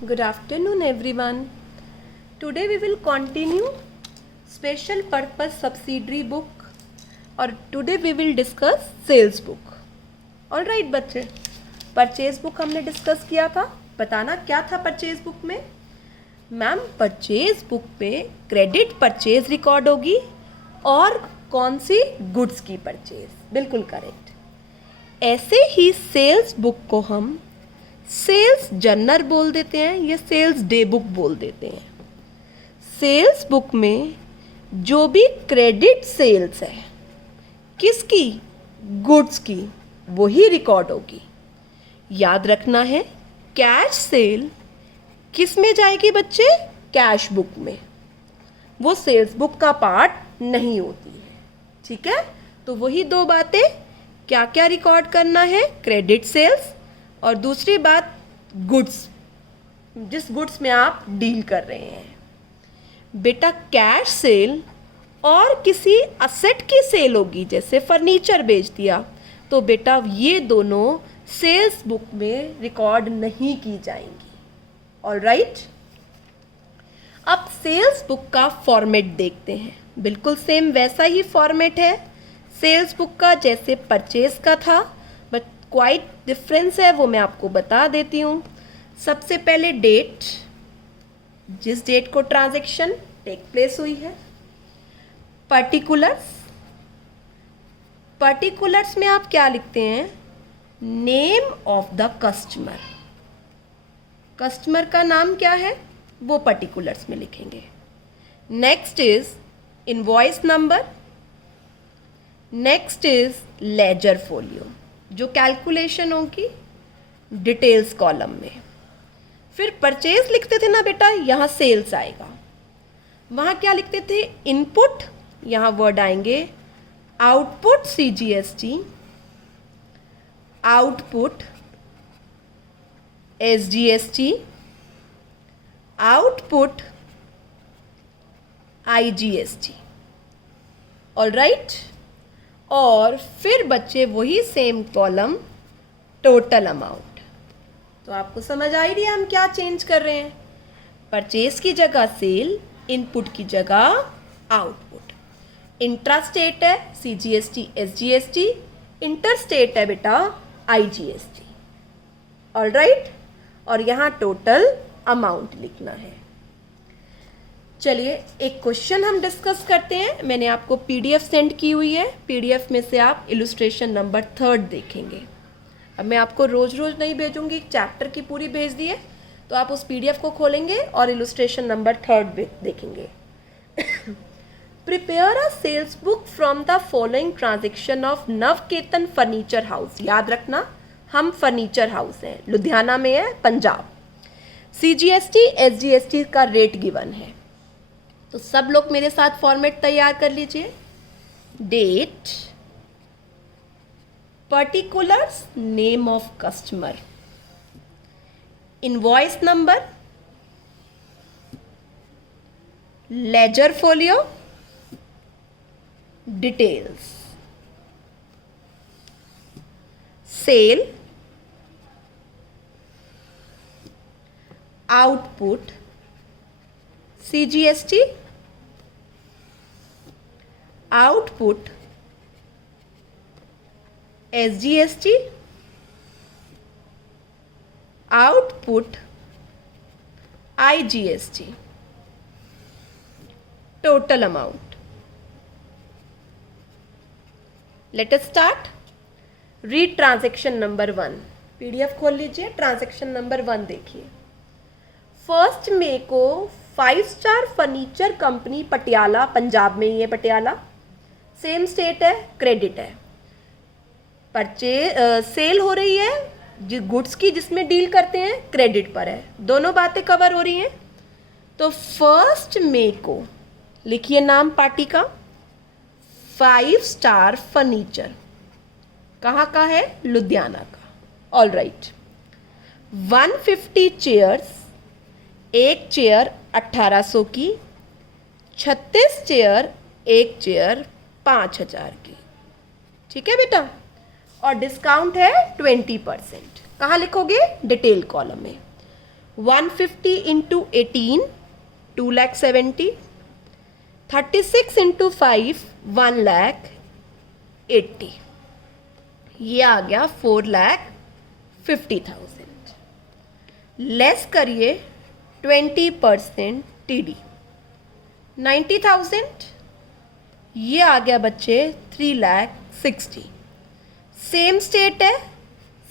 Good afternoon, everyone. Today we will continue special purpose subsidiary book, और today we will discuss sales book. All right बच्चे, purchase book हमने discuss किया था. बताना क्या था परचेज बुक में. मैम परचेज बुक पे क्रेडिट परचेज रिकॉर्ड होगी और कौन सी गुड्स की परचेज. बिल्कुल करेक्ट. ऐसे ही सेल्स बुक को हम सेल्स जर्नल बोल देते हैं या सेल्स डे बुक बोल देते हैं. सेल्स बुक में जो भी क्रेडिट सेल्स है किसकी, गुड्स की, वही रिकॉर्ड होगी. याद रखना है कैश सेल किस में जाएगी बच्चे, कैश बुक में. वो सेल्स बुक का पार्ट नहीं होती है. ठीक है, तो वही दो बातें, क्या क्या रिकॉर्ड करना है, क्रेडिट सेल्स, और दूसरी बात गुड्स, जिस गुड्स में आप डील कर रहे हैं. बेटा कैश सेल और किसी असेट की सेल होगी, जैसे फर्नीचर बेच दिया, तो बेटा ये दोनों सेल्स बुक में रिकॉर्ड नहीं की जाएंगी. All right. अब सेल्स बुक का फॉर्मेट देखते हैं. बिल्कुल सेम वैसा ही फॉर्मेट है सेल्स बुक का जैसे परचेज का था, बट क्वाइट डिफरेंस है, वो मैं आपको बता देती हूँ. सबसे पहले डेट, जिस डेट को ट्रांजैक्शन टेक प्लेस हुई है. पर्टिकुलर्स, पर्टिकुलर्स में आप क्या लिखते हैं, name of the customer. Customer का नाम क्या है वो पर्टिकुलर्स में लिखेंगे. Next is invoice number. Next is ledger folio, जो कैलकुलेशन होगी डिटेल्स कॉलम में. फिर परचेज लिखते थे ना बेटा, यहाँ सेल्स आएगा. वहाँ क्या लिखते थे, इनपुट, यहाँ वर्ड आएंगे output CGST, output SGST, output IGST. All right. और फिर बच्चे वही सेम कॉलम टोटल अमाउंट. तो आपको समझ आ ही रही है हम क्या चेंज कर रहे हैं. परचेज की जगह सेल, इनपुट की जगह आउटपुट. इंट्रास्टेट है CGST SGST, इंटरस्टेट है बेटा IGST. All right. और यहाँ टोटल अमाउंट लिखना है. चलिए एक क्वेश्चन हम डिस्कस करते हैं. मैंने आपको PDF सेंड की हुई है. PDF में से आप इलुस्ट्रेशन नंबर 3 देखेंगे. अब मैं आपको रोज रोज नहीं भेजूंगी, चैप्टर की पूरी भेज दी है, तो आप उस PDF को खोलेंगे और इलुस्ट्रेशन नंबर 3 देखेंगे. Prepare a sales book from the following transaction of Navketan furniture house. याद रखना हम फर्नीचर हाउस हैं, लुधियाना में है, पंजाब. CGST SGST का रेट गिवन है. तो सब लोग मेरे साथ फॉर्मेट तैयार कर लीजिए. Date, particulars, name of customer, invoice number, ledger folio, details, sale, output CGST, output SGST, output IGST, total amount. Let us start. Read transaction number 1. PDF खोल लीजिए, ट्रांजैक्शन नंबर 1 देखिए. 1 मई को 5 star furniture company Patiala, Punjab में ही है Patiala, same state है, credit है. Cell हो रही है जिस गुड्स की जिसमें डील करते हैं, क्रेडिट पर है. दोनों बातें कवर हो रही हैं. तो 1 मई को लिखिए नाम पार्टी का, 5 स्टार फर्नीचर. कहाँ का है, लुधियाना का. All right. 150 चेयर्स, एक चेयर 1800 की, 36 चेयर, एक चेयर 5000 की. ठीक है बेटा. और डिस्काउंट है 20%. कहाँ लिखोगे, डिटेल कॉलम में. 150 इंटू 18 2,70,000, 36 इंटू 5 1,80,000, ये आ गया 4,50,000। लेस करिए 20% TD 90,000, ये आ गया बच्चे 3,60,000। सेम स्टेट है,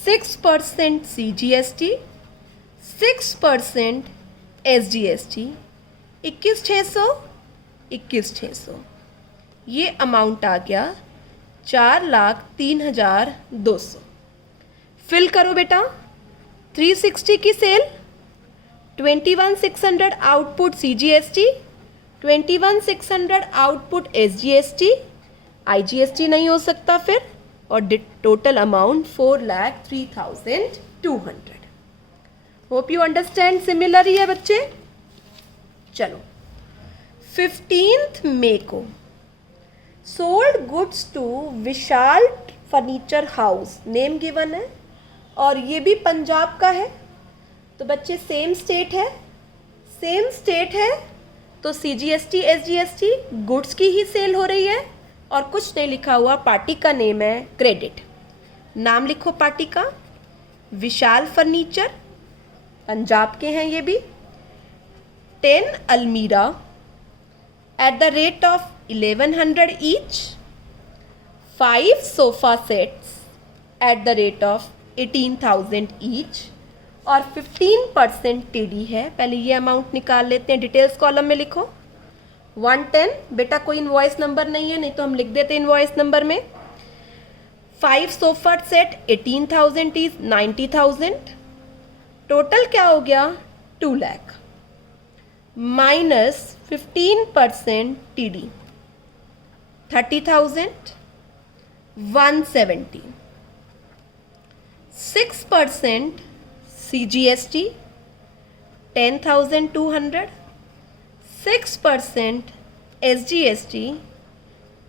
6% CGST, 6% SGST, 21,600, 21,600, ये अमाउंट आ गया 4,03,200। फिल करो बेटा। 360 की sale, 21,600 output CGST, 21,600 output SGST, IGST नहीं हो सकता फिर, और total amount 4,03,200। Hope you understand. Similar ही है बच्चे। चलो 15th मई को sold goods to Vishal furniture house, name given है और ये भी पंजाब का है, तो बच्चे सेम स्टेट है, सेम स्टेट है तो CGST SGST गुड्स की ही सेल हो रही है और कुछ नहीं लिखा हुआ। पार्टी का नेम है क्रेडिट, नाम लिखो पार्टी का, विशाल फर्नीचर, पंजाब के हैं ये भी। 10 अलमीरा at the rate of 1,100 each, 5 sofa sets at the rate of 18,000 each और 15% TD है। पहले ये अमाउंट निकाल लेते हैं, डिटेल्स कॉलम में लिखो। 110, बेटा कोई इनवॉइस नंबर नहीं है, नहीं तो हम लिख देते इनवॉइस नंबर में। 5 सोफा सेट 18,000 इज 90,000, टोटल क्या हो गया 2 lakh minus 15% TD 30,000, 170, 6% CGST 10,200, 6% SGST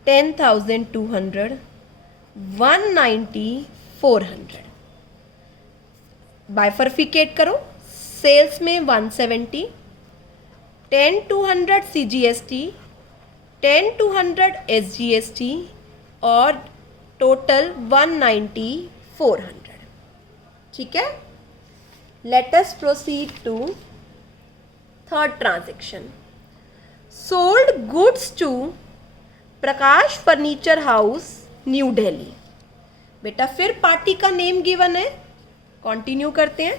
10,200, 190, 400। बाइफर्फिकेट करो, सेल्स में 170, 10,200 CGST, 10,200 SGST और टोटल 190, 400। ठीक है। Let us proceed to third transaction. Sold goods to Prakash furniture house New Delhi. बेटा फिर पार्टी का नेम गिवन है, कंटिन्यू करते हैं।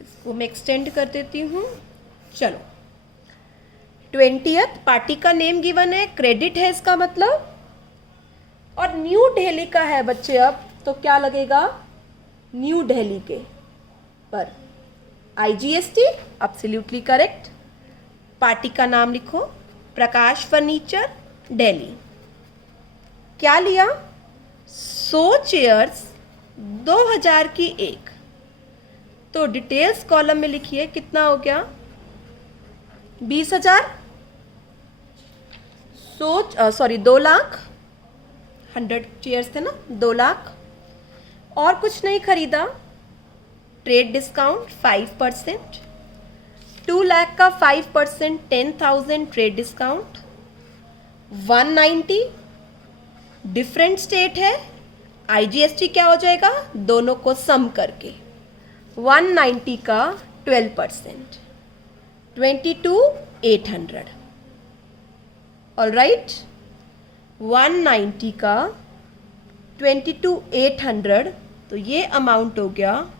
इसको मैं एक्सटेंड कर देती हूँ। चलो 20th पार्टी का नेम गिवन है, क्रेडिट है इसका मतलब, और न्यू दिल्ली का है बच्चे। अब तो क्या लगेगा न्यू दिल्ली के पर IGST एब्सोल्युटली करेक्ट। पार्टी का नाम लिखो प्रकाश फर्नीचर दिल्ली। क्या लिया 100 चेयर्स 2,000 की एक, तो डिटेल्स कॉलम में लिखिए कितना हो गया 20,000, 2 लाख, 100 चेयर्स थे ना, 2 लाख। और कुछ नहीं खरीदा, ट्रेड डिस्काउंट 5%, 2 लाख का 5% 10,000 ट्रेड डिस्काउंट, 190, डिफरेंट स्टेट है, IGST क्या हो जाएगा दोनों को सम करके, 190 का 12%, 22,800। ऑलराइट, 190 का 22,800, तो ये अमाउंट हो गया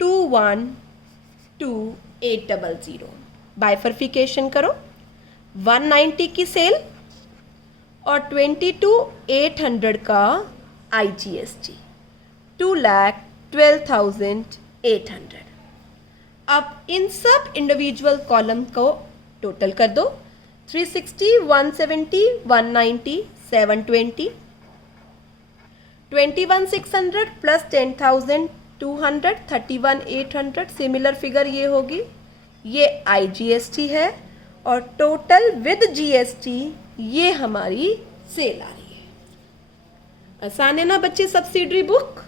21,2800। बाइफर्फिकेशन करो, 190 की सेल और 22,800 का IGST, 2,12,800। अब इन सब इंडिविजुअल कॉलम को टोटल कर दो, 360, 170, 190, 720, 21,600 प्लस 10,200, 31,800। सिमिलर फिगर ये होगी, ये IGST है और टोटल विद GST ये हमारी सेल आ रही है। आसान है ना बच्चे सब्सिडरी बुक।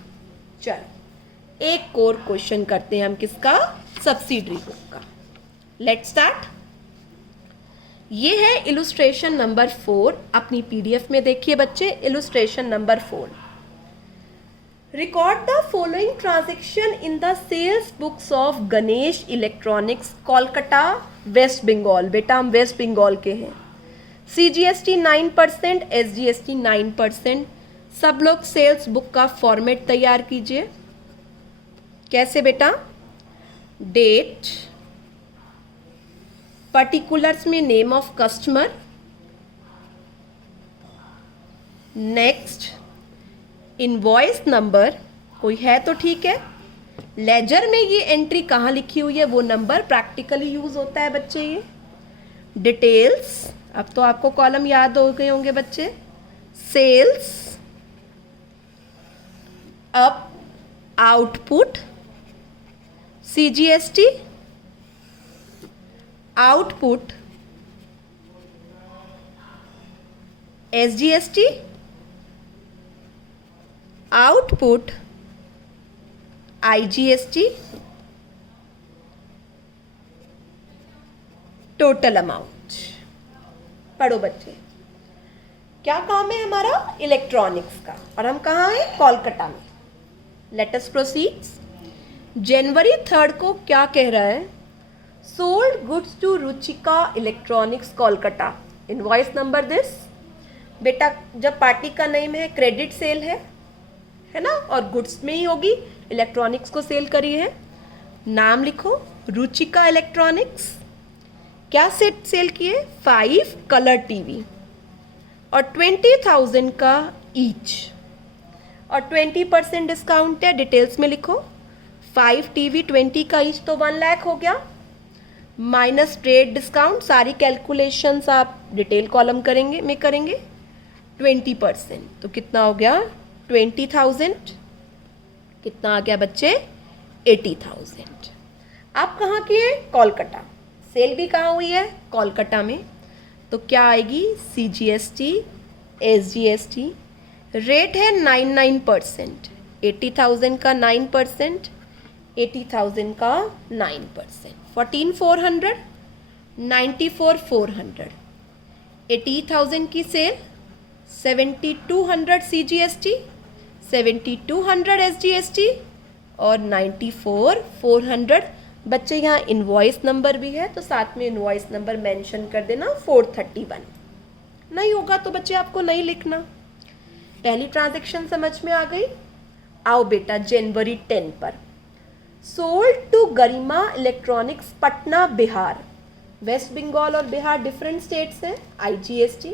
चलो एक और क्वेश्चन करते हैं हम किसका, सब्सिडरी बुक का। Let's start. ये है इलुस्ट्रेशन नंबर 4, अपनी पीडीएफ में देखिए बच्चे, illustration number 4। Record the following transaction in the sales books of Ganesh electronics Kolkata West Bengal. बेटा हम वेस्ट बंगाल के हैं। CGST 9%, SGST 9%। सब लोग सेल्स बुक का फॉर्मेट तैयार कीजिए। कैसे बेटा, डेट, पर्टिकुलर्स में name of customer, next invoice number, कोई है तो ठीक है। लेजर में ये एंट्री कहाँ लिखी हुई है वो नंबर प्रैक्टिकली यूज होता है बच्चे। ये डिटेल्स, अब तो आपको कॉलम याद हो गए होंगे बच्चे। सेल्स, अब output, CGST, output, SGST, output, IGST, total amount. पढ़ो बच्चे, क्या काम है हमारा, इलेक्ट्रॉनिक्स का, और हम कहाँ हैं, कोलकाता में। Late us proceed. जनवरी 3 को क्या कह रहा है, sold goods to Ruchika electronics Kolkata, invoice number this. बेटा जब पार्टी का नेम है, क्रेडिट सेल है ना, और गुड्स में ही होगी, इलेक्ट्रॉनिक्स को सेल करी है। नाम लिखो, रुचिका इलेक्ट्रॉनिक्स। क्या सेट सेल किए, 5 कलर टीवी और 20,000 का ईच, और 20% डिस्काउंट है। डिटेल्स में लिखो, 5 टीवी 20 का ईच तो 1 लाख हो गया, माइनस ट्रेड डिस्काउंट। सारी कैलकुलेशंस आप डिटेल कॉलम करेंगे 20%, तो कितना हो गया 20,000, कितना आ गया बच्चे 80,000। आप कहाँ की है, कोलकाता। सेल भी कहाँ हुई है, कोलकाता में, तो क्या आएगी CGST, SGST। रेट है 99%, 80,000 का 9%, 80,000 का 9%, 14,400, 94,400। 80,000 की सेल, 7,200 CGST, 7,200 SGST और 94,400। बच्चे यहाँ इनवॉइस नंबर भी है, तो साथ में इनवॉइस नंबर मेंशन कर देना 431। नहीं होगा तो बच्चे आपको नहीं लिखना। पहली ट्रांजैक्शन समझ में आ गई। आओ बेटा जनवरी 10 पर, sold to Garima electronics Patna Bihar. West Bengal और बिहार डिफरेंट स्टेट्स हैं, IGST।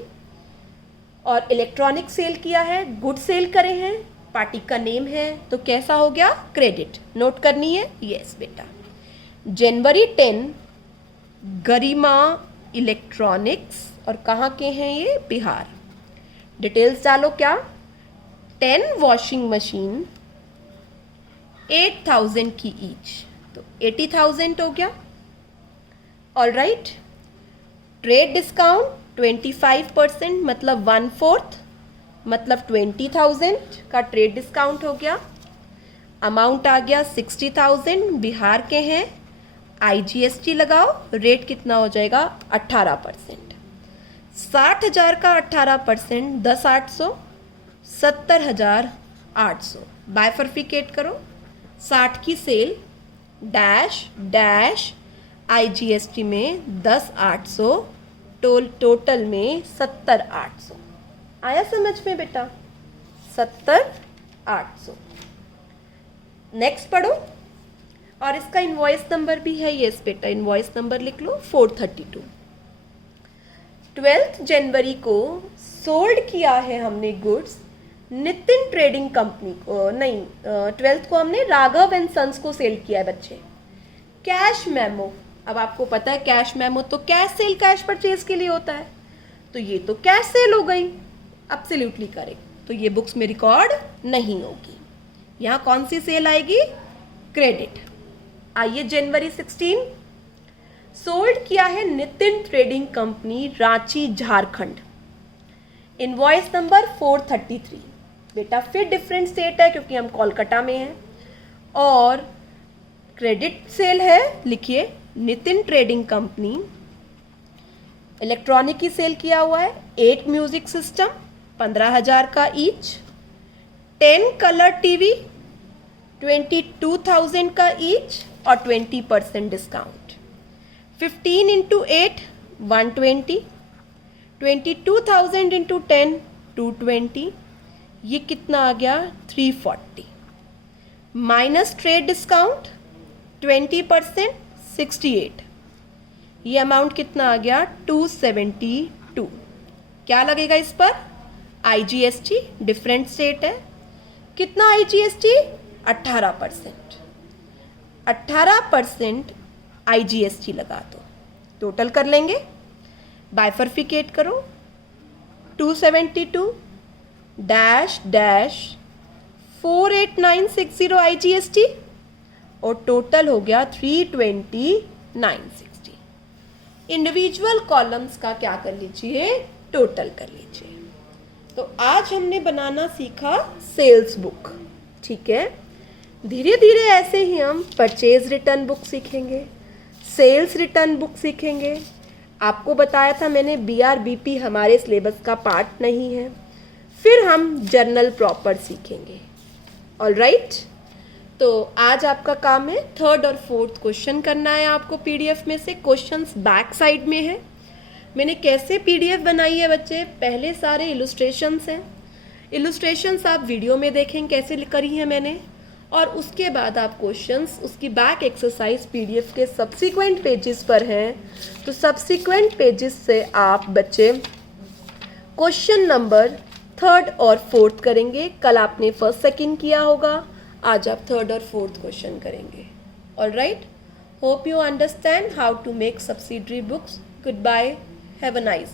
और इलेक्ट्रॉनिक सेल किया है, गुड सेल करे हैं, पार्टी का नेम है, तो कैसा हो गया, क्रेडिट। नोट करनी है, यस बेटा। जनवरी 10 गरिमा इलेक्ट्रॉनिक्स, और कहाँ के हैं ये, बिहार। डिटेल्स डालो, क्या 10 वॉशिंग मशीन 8,000 की ईच, तो 80,000 हो गया। All right. ट्रेड डिस्काउंट 25%, मतलब 1/4, मतलब 20,000 का ट्रेड डिस्काउंट हो गया। अमाउंट आ गया 60,000, बिहार के हैं, IGST लगाओ। रेट कितना हो जाएगा 18%। 60,000 का 18%, 10,800, 70,800। बायफर्फिकेट करो, 60 की सेल डैश डैश IGST में 10,800, टोटल में 70,800। आया समझ में बेटा, 70,800। नेक्स्ट पढ़ो, और इसका इनवॉइस नंबर भी है, यस बेटा इनवॉइस नंबर लिख लो 432। 12 जनवरी को सोल्ड किया है हमने गुड्स नितिन ट्रेडिंग कंपनी को, नहीं 12 को हमने राघव एंड सन्स को सेल किया है बच्चे। कैश मेमो, अब आपको पता है कैश मेमो तो कैश सेल, कैश परचेज के लिए होता है, तो ये तो कैश सेल हो गई, एब्सोल्युटली करेक्ट। तो ये बुक्स में रिकॉर्ड नहीं होगी। यहाँ कौन सी सेल आएगी, क्रेडिट। आइए जनवरी 16, सोल्ड किया है Nitin trading company Ranchi Jharkhand. Invoice number 433। बेटा फिर डिफरेंट स्टेट है क्योंकि हम कोलकाता में हैं। और क्रेडिट सेल है, लिखिए नितिन ट्रेडिंग कंपनी इलेक्ट्रॉनिक की सेल किया हुआ है। 8 म्यूजिक सिस्टम 15,000 का ईच, 10 कलर टीवी 22,000 का ईच और 20% डिस्काउंट। 15 इंटू 8 120, 22,000 इंटू 10 220, ये कितना आ गया 340, माइनस ट्रेड डिस्काउंट 20% 68, ये अमाउंट कितना आ गया 272। क्या लगेगा इस पर? IGST, डिफरेंट स्टेट है। कितना IGST? 18%। 18% IGST लगा दो, टोटल कर लेंगे, बाइफर्फिकेट करो, 272 डैश डैश 48960 IGST और टोटल हो गया 32960। इंडिविजुअल कॉलम्स का क्या कर लीजिए, टोटल कर लीजिए। तो आज हमने बनाना सीखा सेल्स बुक, ठीक है। धीरे धीरे ऐसे ही हम परचेज रिटर्न बुक सीखेंगे, सेल्स रिटर्न बुक सीखेंगे। आपको बताया था मैंने BRBP हमारे सिलेबस का पार्ट नहीं है। फिर हम जर्नल प्रॉपर सीखेंगे। ऑलराइट, तो आज आपका काम है 3rd और 4th क्वेश्चन करना है आपको PDF में से। क्वेश्चंस बैक साइड में है। मैंने कैसे PDF बनाई है बच्चे, पहले सारे इलुस्ट्रेशंस हैं। इलुस्ट्रेशंस आप वीडियो में देखें कैसे करी है मैंने, और उसके बाद आप क्वेश्चंस उसकी बैक एक्सरसाइज PDF के सब्सिक्वेंट पेजेस पर हैं। तो सब्सिक्वेंट पेजेस से आप बच्चे क्वेश्चन नंबर 3rd और 4th करेंगे। कल आपने 1st 2nd किया होगा, आज आप 3rd और 4th क्वेश्चन करेंगे। Alright, hope you understand how to make subsidiary books. Good bye, have a nice day.